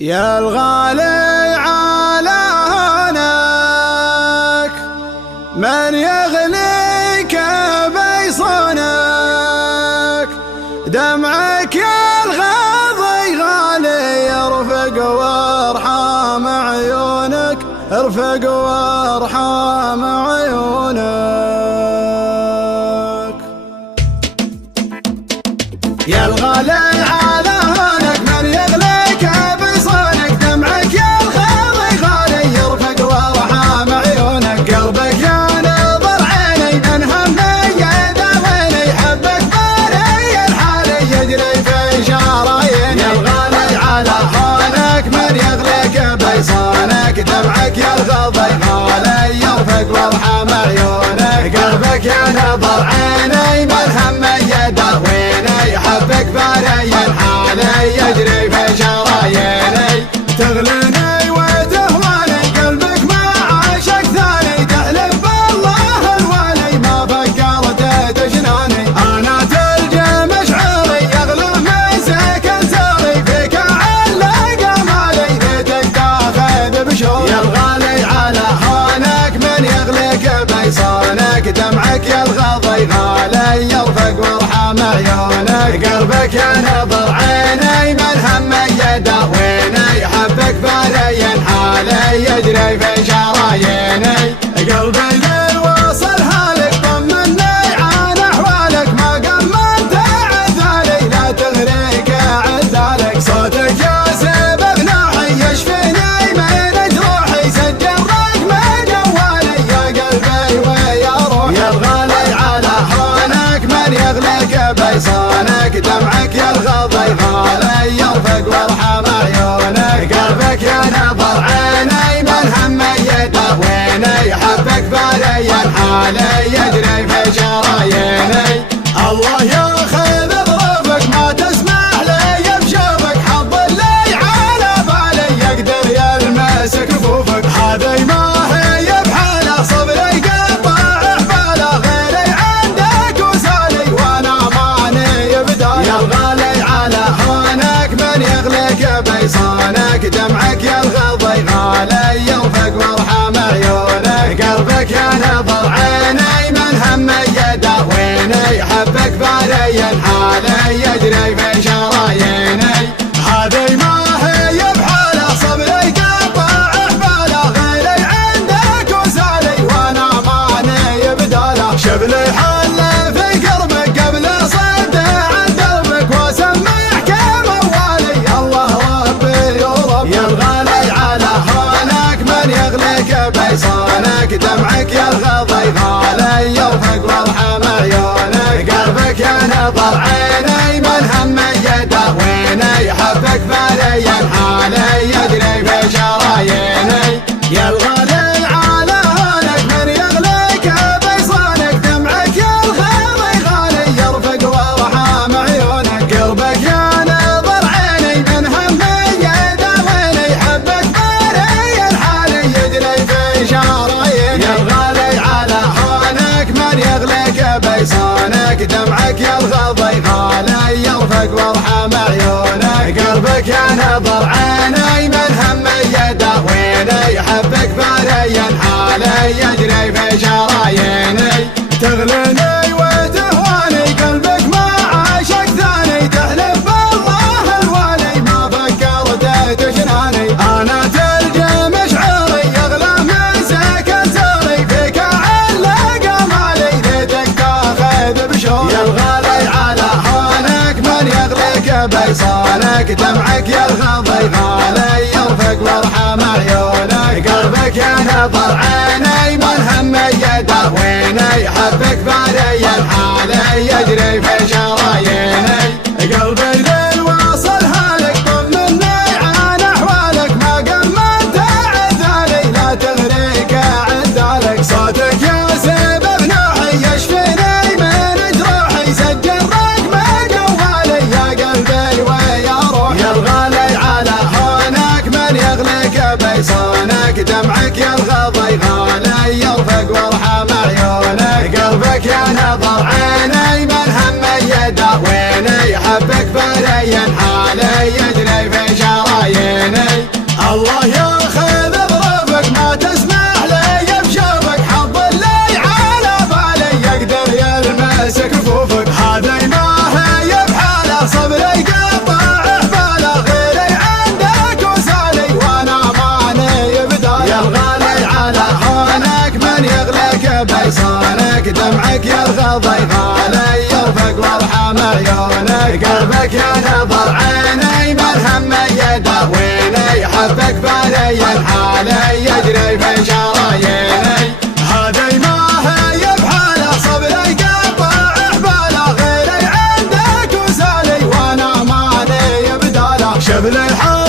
يا الغالي على هونك من يغليك بيصونك، دمعك يا الغاضي غالي يرفق وارحام عيونك، ارفق وارحام عيونك. يا الغالي على هونك من يغليك بيصونك، دمعك يا الغاضي غالي يرفق وارحام عيونك، قلبك يا نظر عيني من همي يداويني، حبك باري الحالي يجري في شراييني. يا الغالي على هونك من يغليك بيصونك، دمعك يا الغاضي غالي يرفق وارحام عيونك، قلبك يا نظر عيني من همي يداويني، حبك باري الحالي يجري في شراييني. تغليني وتهواني قلبك ما عاشق ثاني، تحلف بالله الوالي ما فكرت تجناني. انا تلجى مشعري يغلى مسك ساري، فيك علق مالي ليتك تاخذ بشوري. يا الغالي على هونك من يغليك بيصونك، دمعك يا الغاضي غالي يرفق وارحام عيونك، قلبك يا نظر عيني من همي يداويني، حبك باري حالي يجري في شراييني. قلبي ذي وصل هالك طمني عن احوالك، ما قمنت عذالي لا تغريك عذالك، صوتك يا سبب نوحي يشفيني من جروحي، سجل رقم جوالي يا قلبي ويا روحي. يا الغالي على هونك من يغليك بيصونك، دمعك يا الغاضي غالي يرفق وارحام عيونك، قلبك يا نظر عيني من همي يداويني، حبك باري حالي يجري في شراييني. الله ياخذ ظروفك ما تسمح لي بشوفك، حظ اللي على بالي يقدر يلمس كفوفك، هذي ما هي بحاله صبري قطع حباله، غيري عندك وسالي وانا ماني بداله. يا الغالي على هونك من يغليك بيصونك، دمعك يا الغاضي غالي يرفق وارحام عيونك، قلبك يا نظر عيني من همي يداويني، حبك باري حالي يجري في شراييني. هذي ما هي بحاله صبري قطع حباله، غيري عندك وسالي وانا ماني بداله. شبلي حل في قربك قبل صد عن دربك، واسمعك موالي الله ربي ورب. يا الغالي على هونك من يغليك بيصونك، دمعك يا الغاضي غالي يرفق وارحام عيونك، قلبك يا نظر عيني من همي يداويني، حبك باري حالي يجري في شراييني. يا الغالي على هونك من يغليك بيصونك، دمعك يا الغاضي غالي يرفق وارحام عيونك، قلبك يا نظر عيني من همي يداويني، حبك باري الحالي يجري في شراييني. يا الغالي على هونك من يغليك بيصونك، دمعك يا الغاضي غالي يرفق وارحام عيونك، قلبك يا نظر عيني من همي يداويني، حبك باري حالي يجري في شراييني. تغليني وتهواني قلبك ما عاشق ثاني، تحلف بالله الوالي ما فكرت تجناني. انا تلجى مشعري يغلى مسك ساري، فيك علق مالي ليتك تاخذ بشوري. يا الغالي على هونك من يغليك بيصونك، دمعك يا الغاضي غالي يرفق وارحام عيونك، قلبك يا نظر عيني من همي يداويني، حبك باري حالي يجري في شراييني. قلبي ذي وصل هالك طمني عن احوالك، ما قمنت عذالي لا تغريك عذالك، صوتك يا سبب نوحي يشفيني من جروحي، سجل رقم جوالي يا قلبي ويا روحي. يا الغالي على هونك من يغليك بيصونك، دمعك يا الغاضي غالي يرفق وارحام عيونك، قلبك يا نظر عيني من همي يداويني، حبك باري حالي يجري في شراييني. عيونك دمعك يرغض غالي يرفق وارحم عيونك قلبك يا نظر عيني مرهم يداويني حبك بالي الحالي يجري في شراييني هذي ما هي بحاله صبري قطع حباله غيري عندك وسالي وانا مالي بداله شبل الحال